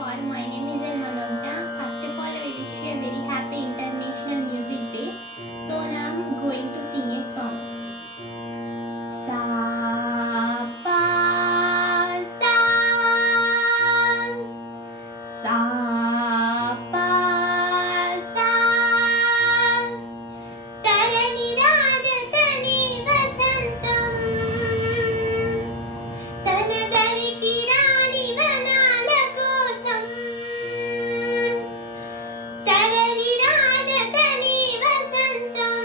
all, my name is El Manogna. First of all, I wish you a very happy International Music Day. So now I'm going to sing a song. Sa pa sa sa pa sa తరణి రాగతని వసంతం తన దరికి రాని వనాల కోసం తరణి రాగతని వసంతం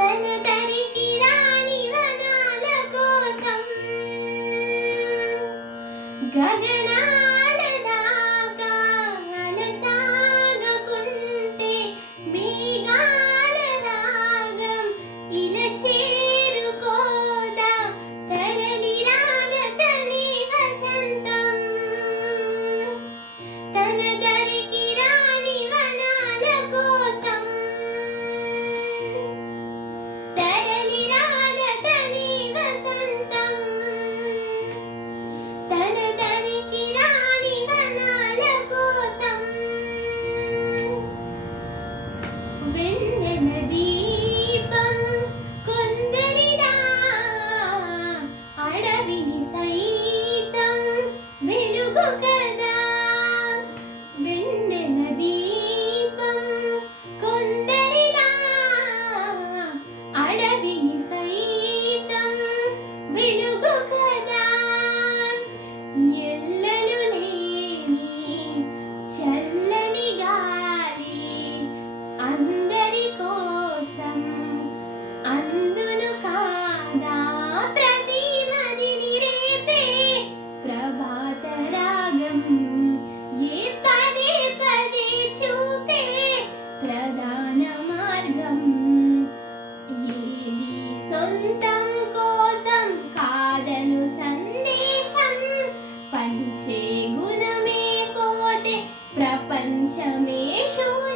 తన దరికి రాని వనాల కోసం గగనాల దాకా అనసాగకుంటే మేఘాల రాగం ఇలా చేరుకోదా తరలి రాగతని వసంతం తన దరికి రాని వనాల కోసం తరలి రాగతని వసంతం తన దరికి రాని వనాల కోసం వెన్నెల దీపం కొందరిదా అడవిని సైతం వెలుగు కదా వెన్నెల దీపం కొందరిదా అడవిని సైతం వెలుగు కదా ఎల్లలు లేని చల్లని గాలి అందరి కోసం అందును కాదా ప్రతి మదిని రేపే ప్రభాత రాగం ఏ పదే పదే చూపే ప్రధాన మార్గం ఏది సొంతం కోసం కాదను సందేశం పంచే గుణమే పోతే ప్రపంచమే శూన్యం